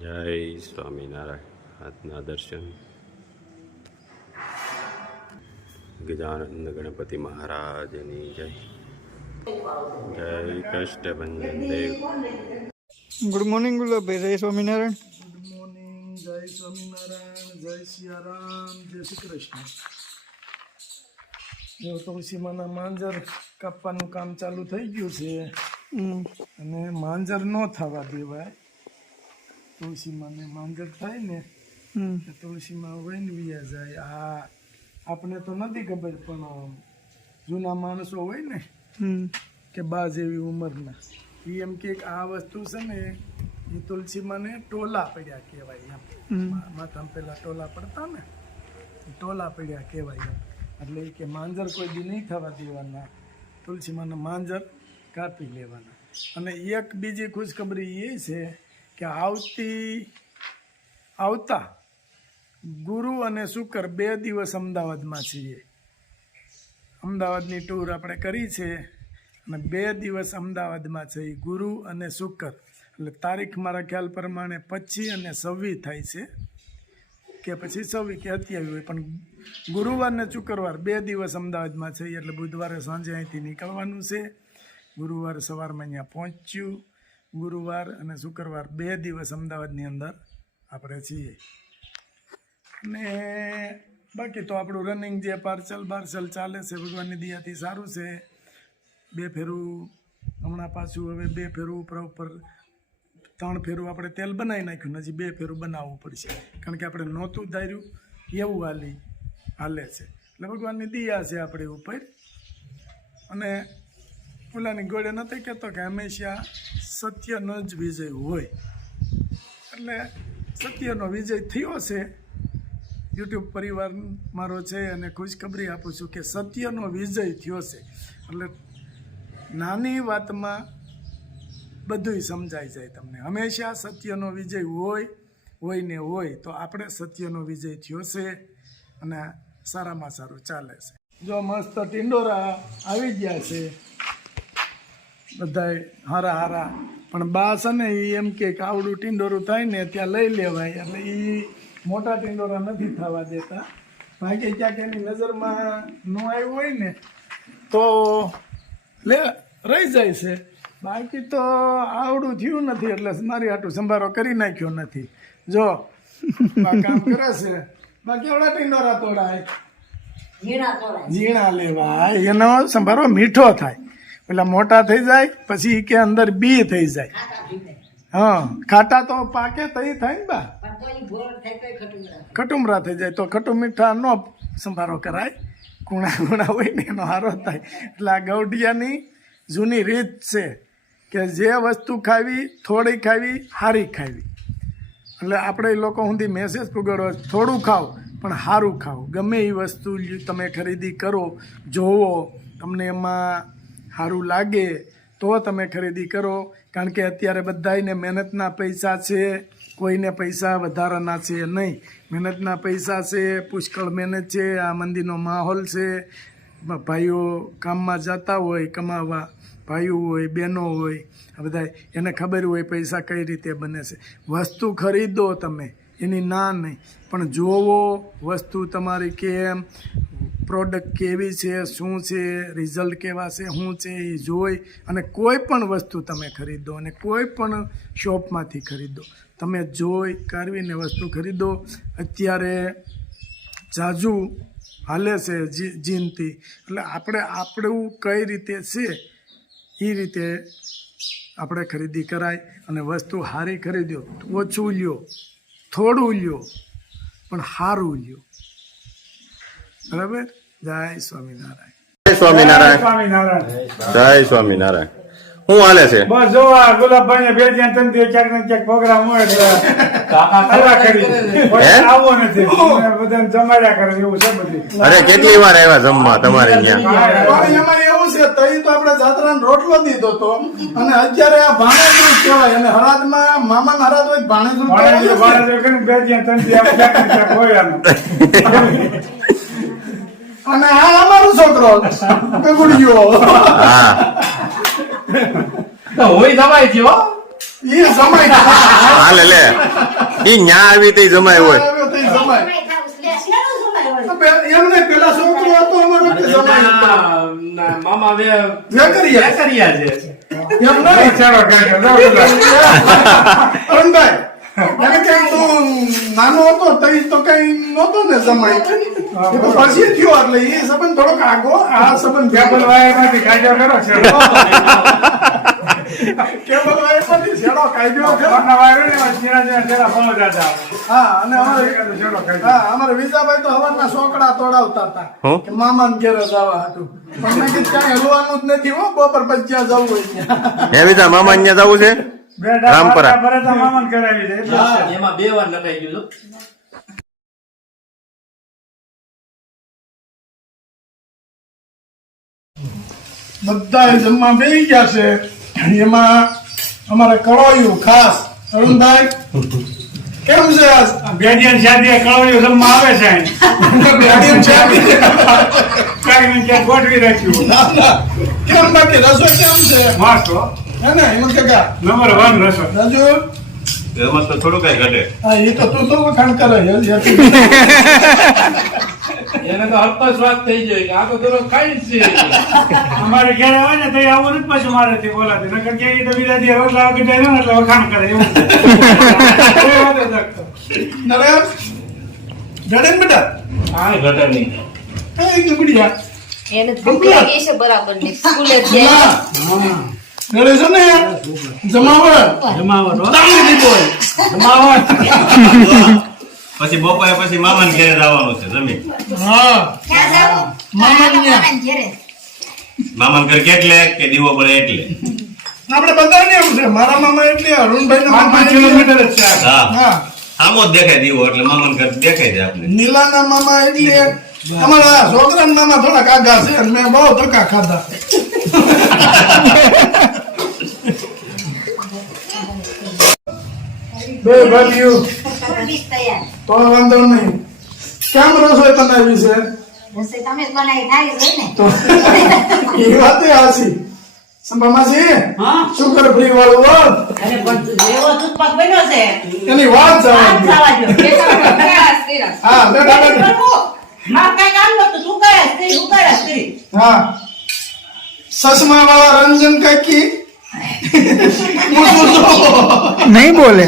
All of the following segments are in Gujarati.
જય સ્વામિનારાયણ આજના દર્શન ગજાનંદ ગણપતિ મહારાજની જય જય કષ્ટભંજન દેવ. Good morning Gulabbhai. જય સ્વામિનારાયણ. Good morning. જય સ્વામિનારાયણ. જય સિયારામ. જય શ્રી કૃષ્ણ. જો તુલસીમાના માંજર કાપવાનું કામ ચાલુ થઈ ગયું છે અને માંજર ન થવા દેવાય. તુલસીમાને માંજર થાય ને તુલસીમાં વહીને જાય. આ આપણે તો નથી ખબર, પણ જૂના માણસો હોય ને કે બા જેવી ઉંમરના એ એમ કે આ વસ્તુ છે ને એ તુલસીમાને ટોલા પડ્યા કહેવાય. એમ માથામાં પેલા ટોલા પડતા ને ટોલા પડ્યા કહેવાય. એમ એટલે એ કે માંજર કોઈ દી નહીં થવા દેવાના, તુલસીમાના માંજર કાપી લેવાના. અને એક બીજી ખુશખબરી એ છે કે આવતા ગુરુ અને શુક્ર 2 દિવસ અમદાવાદમાં છીએ. અમદાવાદની ટૂર આપણે કરી છે અને 2 દિવસ અમદાવાદમાં છે ગુરુ અને શુક્ર. એટલે તારીખ મારા ખ્યાલ પ્રમાણે 25 અને 26 થાય છે, કે પછી 26 કે 27 હોય, પણ ગુરુવાર ને શુક્રવાર 2 દિવસ અમદાવાદમાં છે. એટલે બુધવારે સાંજે અહીંથી નીકળવાનું છે. ગુરુવાર સવારમાં અહીંયા પહોંચ્યું. ગુરુવાર અને શુક્રવાર 2 દિવસ અમદાવાદની અંદર આપણે છીએ. ને બાકી તો આપણું રનિંગ જે પાર્સલ ચાલે છે ભગવાનની દયાથી સારું છે. 2 ફેરું હમણાં પાછું હવે 2 ફેરું ઉપર 3 ફેરું આપણે તેલ બનાવી નાખ્યું. હજી 2 ફેરું બનાવવું પડશે, કારણ કે આપણે નહોતું ધાર્યું એવું હાલે છે. એટલે ભગવાનની દયા છે આપણી ઉપર. અને ઓલાની ગોળે નથી કહેતો કે હંમેશા સત્યનો જ વિજય હોય. એટલે સત્યનો વિજય થયો છે. યુટ્યુબ પરિવાર મારો છે અને ખુશખબરી આપું છું કે સત્યનો વિજય થયો છે. એટલે નાની વાતમાં બધું સમજાઈ જાય તમને. હંમેશા સત્યનો વિજય હોય ને હોય. તો આપણે સત્યનો વિજય થયો છે અને સારામાં સારું ચાલે છે. જો મસ્ત ટિંડોરા આવી ગયા છે બધાય હારા. પણ બા છે ને એ એમ કે આવડું ટિંડોરું થાય ને ત્યાં લઈ લેવાય. એટલે એ મોટા ટિંડોરા નથી થવા દેતા. ભાગે ક્યાંક એની નજરમાં ન આવ્યું હોય ને તો રહી જાય છે. બાકી તો આવડું થયું નથી, એટલે મારી હાટું સંભારો કરી નાખ્યો નથી. જો કામ કરે છે. બાકી એવડા ટિંડોરા તોડાય, ઝીણા લેવાય, એનો સંભારો મીઠો થાય. પેલા મોટા થઈ જાય પછી કે અંદર બી થઈ જાય. હા, ખાટા તો પાકે તઈ થાય ને બા, ખટુમરા થઈ જાય. તો ખટું મીઠા નો સંભારો કરાય. કુણા હોય ને એનો હારો થાય. એટલે આ ગૌડિયાની જૂની રીત છે કે જે વસ્તુ ખાવી થોડી ખાવી, સારી ખાવી. એટલે આપણે લોકો સુધી મેસેજ પુગાડો, થોડું ખાઓ પણ સારું ખાઓ. ગમે એ વસ્તુ તમે ખરીદી કરો, જોવો, તમને એમાં સારું લાગે તો તમે ખરીદી કરો. કારણ કે અત્યારે બધાને મહેનતના પૈસા છે, કોઈને પૈસા વધારાના છે નહીં. મહેનતના પૈસા છે, પુષ્કળ મહેનત છે. આ મંદિરનો માહોલ છે. ભાઈઓ કામમાં જતા હોય કમાવા, ભાઈઓ હોય, બહેનો હોય, આ બધા એને ખબર હોય પૈસા કઈ રીતે બને છે. વસ્તુ ખરીદો તમે, એની ના નહીં, પણ જોવો વસ્તુ તમારી કેમ, પ્રોડક્ટ કેવી છે, શું છે, રિઝલ્ટ કેવા છે, શું છે એ જોઈ અને કોઈ પણ વસ્તુ તમે ખરીદો અને કોઈ પણ શોપમાંથી ખરીદો. તમે જોઈ કાઢવીને વસ્તુ ખરીદો. અત્યારે જાજુ હાલે છે જીનથી. એટલે આપણું કઈ રીતે છે એ રીતે આપણે ખરીદી કરાય. અને વસ્તુ સારી ખરીદ્યો, ઓછું લ્યો, થોડું લ્યો, પણ સારું લ્યો. બરાબર. જય સ્વામિનારાયણ. જય સ્વામિનારાયણ. જય સ્વામિનારાયણ. શું હાલે છે? બસ જો આ ગુલાબભાઈ ને 2 જ્યાં 3 દિવસ ક્યાંક ને ક્યાંક પ્રોગ્રામ હોય એટલે આવો નથી, બધાને જમાડ્યા કરે એવું છે બધી. અરે કેટલી વાર આવ્યા જમવા તમારે ત્યાં? એમાં એવું છે તઈ તો આપણે જાત્રાનો રોટલો દીધો તો, અને અત્યારે આ ભાણેજ કહેવાય. અને હરાદમાં મામા હરાદ હોય, ભાણેજ 2 જ્યાં 3 દિવસ ક્યાંક ને ક્યાંક હોય આનું. અને આ અમારો છોકરો ગુડિયો હોય જમાય છે. એ સમય હાલે લે ઈ ન્યા આવી તે જમાય હોય આવ્યો તો ઈ જમાય. શેનું જમાય હોય? એમ નહીં, પેલા છોકરો હતો અમારો તે જમાય હતો. મામા વેકરિયા. વેકરિયા છે એમ નહીં. ચાલો કાઢ્યો જાઓ બધા. અરુણભાઈ, એને કઈ તું નાનો હતો તઈ તો કઈ નહોતો ને જમાય. એ તો પછી થયો એટલે એ સંબંધ થોડોક આગો આ સંબંધ કેબલ વાયરમાંથી કાઢ્યો કરો છે કેબલ વાયર માંથી છેડો કાઢ્યો ખરો. ફોનના વાયર હોય ને એમાં ઝીણા ઝીણા ફોન જાતા આવે. હા, અને અમારે છેડો કાઢ્યો. હા, અમારે વિજાભાઈ તો હવારના સોકડા તોડાવતા હતા હું? કે મામાને ઘેરે જવા હતું. પણ મેં કીધું કાંઈ હલવાનું જ નથી હો, બપોર પછી જ્યાં જવું હોય ત્યાં. હે વિધા મામા અહીંયા જવું છે બે ડાળ રામપરા. માથા ભરે તો મામાને કરાવી દે. એમાં 2 વાર નખાઈ ગયું હતું. બધા જમવા બેસી ગયા છે. એમાં અમારે કળોયું ખાસ. અરુણભાઈ કેમ છે આજ? બેડિયન શાદી કળોયું જમવા આવે છે અહીં. બેડિયમ છે આપી દે. ક્યાંક ને ક્યાંક ગોઠવી રાખ્યું. ના, ના. કેમ બાકી રસોઈ કેમ છે? મસ્ત હો. હે ને હેમંત કાકા? નંબર 1 રસોઈ. રાજુ? એમાં તો થોડું કઈ ઘટે હા, એ તો તું તો વખાણ કરે. એને તો હપ્તો સ્વાદ થઈ ગયો કે આ તો દરરોજ ખાઈ જ છે અમારે ઘરે આવે ને તો એ આવું નથી પાછું મારેથી બોલાતી. નકર કે એ તો બીજા દી રોટલા વગર જાય ને એટલે વખાણ કરે એવું. એ વાત જ રાખતો. નરેશ? જડે ને બેટા? આ ઘટે નહીં એ નીકળ્યા. એને ભૂખ લાગી છે બરાબર ની સ્કૂલે ના. જડે છે ને જમાવટ. જમાવટ હો. તાળી દીધો હોય. જમાવટ. પછી બપોરે પછી મામાને ઘરે જવાનું છે જમીન હા, ક્યાં જાવું? મામાને ન્યા. મામાને ઘેરે. મામાને ઘર કેટલે કે દીવો પડે એટલે આપણે બધાને એવું છે. મારા મામા એટલે અરુણભાઈ ના 5 મામા કિલોમીટર જ છે આ. હા હા, આમો જ દેખાય દીવો એટલે મામાને ઘર દેખાય છે આપણે નીલાના મામા એટલે અમારા છોકરાના મામા થોડાક આઘા છે અને મેં બહુ ધક્કા ખાધા. બે ભાઈઓ ડીશ તૈયાર. તો વાંધો નહીં. કેમ રસોઈ બનાવી છે? રસોઈ તમે જ બનાવી ખાવી હોય ને. તો એ વાતે હાસી. સંભામાસી હા? શું કરે ફ્રી વાળું બોલ. અને પણ જેવો દૂધપાક બન્યો છે એની વાત આ જવા દે. ખાવા દ્યો. હા, બેઠા બેઠા. માં કઈ કામ નતું તું કરે સ્ત્રી હું કરે સ્ત્રી હા, સસમા વાળા રંજન કાકી નહીં બોલે.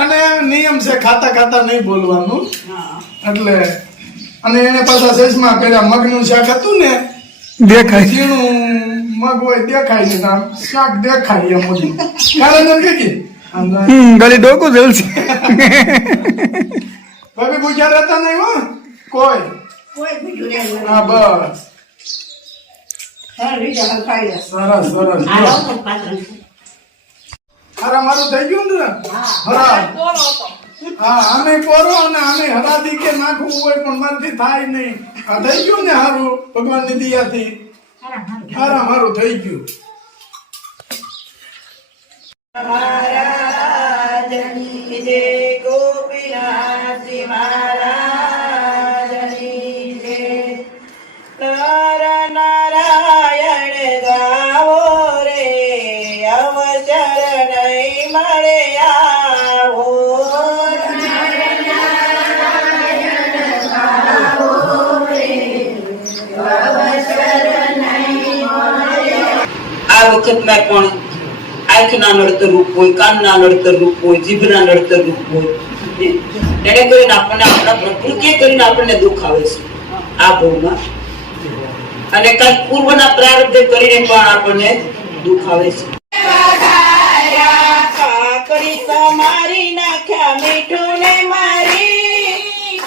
એને નિયમ છે ખાતા ખાતા નહીં બોલવાનું. એટલે અને એને પાછા ચશ્મા કર્યા. મગનું શાક હતું ને દેખાય. ઝીણું મગ હોય દેખાય છે આમ શાક દેખાય એમ બધું. કારણ કે ગલી ડોકું જલ છે. ભાભી પૂછ્યા રહેતા નહીં હો કોઈ. કોઈ બીજું નહીં. હા, બસ હા, રીજા હાલ ખાઈ લે. સરસ સરસ. આ લાવ તો પાત્ર હારા મારું થઈ ગયું ને હરા. હા, આમે પોરો અને આમે હરાથી કે નાખવું હોય પણ મારથી થાય નહીં. આ થઈ ગયું ને હારું ભગવાનની દયાથી. હારા મારું થઈ ગયું. મહારાજની જય ગોપીનાથજી મહારાજની જય નર નારાયણ ગાવો રે અવસર નહીં મળે આવો આ વખતમાં પણ આંખના નડતર રૂપ હોય, કાનના નડતર રૂપ હોય, જીભના નડતર રૂપ હોય, એને કરીને આપણને આપણા પ્રકૃતિએ કરીને આપણને દુઃખ આવે છે આ ભોગમાં. અને કઈ પૂર્વના પ્રારબ્ધ કરીને પણ આપણને દુઃખ આવે છે. કાકડી તમારી નાખ્યા મીઠું ને મારી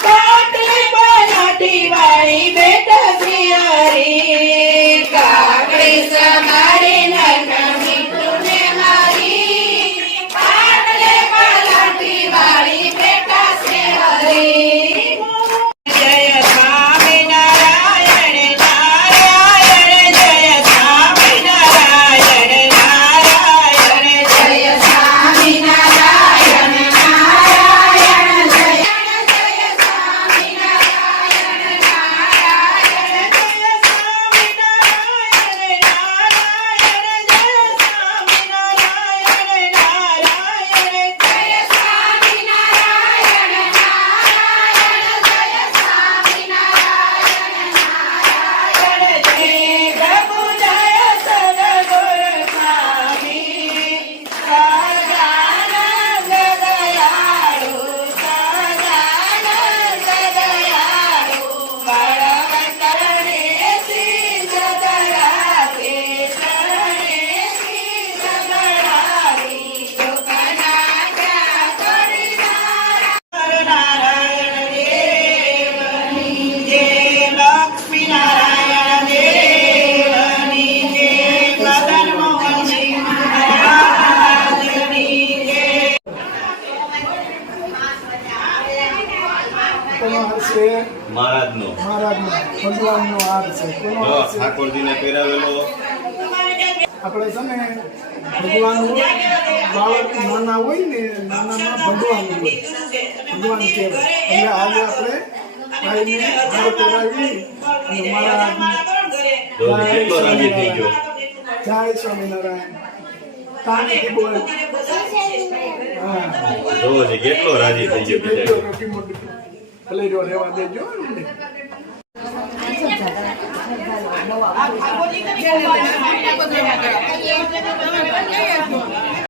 કાકડી બનાટી વાળી બેટા સિયારી કાકડી તમારી નાખ્યા મીઠું ને મારી કાકડી બનાટી વાળી બેટા સિયારી જય સ્વામિનારાયણ નારાયણ જય સ્વામિનારાયણ નારાયણ જય સ્વામિનારાયણ નારાયણ જય સ્વામિનારાયણ નારાયણ જય સ્વામિનારાયણ નારાયણ કોનો હાર છે? મહારાજનો મહારાજનો, ભગવાનનો હાર છે. કોનો જો હાર છે? ઠાકોરજીને પહેરાવેલો. આપણે છે ને ભગવાન હોય, બાળક નાના હોય ને નાનામાં ભગવાન હોય, ભગવાન કહેવાય. એટલે આજે આપણે ભાઈને હાર પહેરાવી અને મહારાજ જો કેટલો રાજી થઈ ગયો. જય સ્વામિનારાયણ. તાનથી બોલ. હા, જો છે કેટલો રાજી થઈ ગયો કેટલો બિચારો. રોટી મોટી ભલે જો રહેવા દેજો ને. આ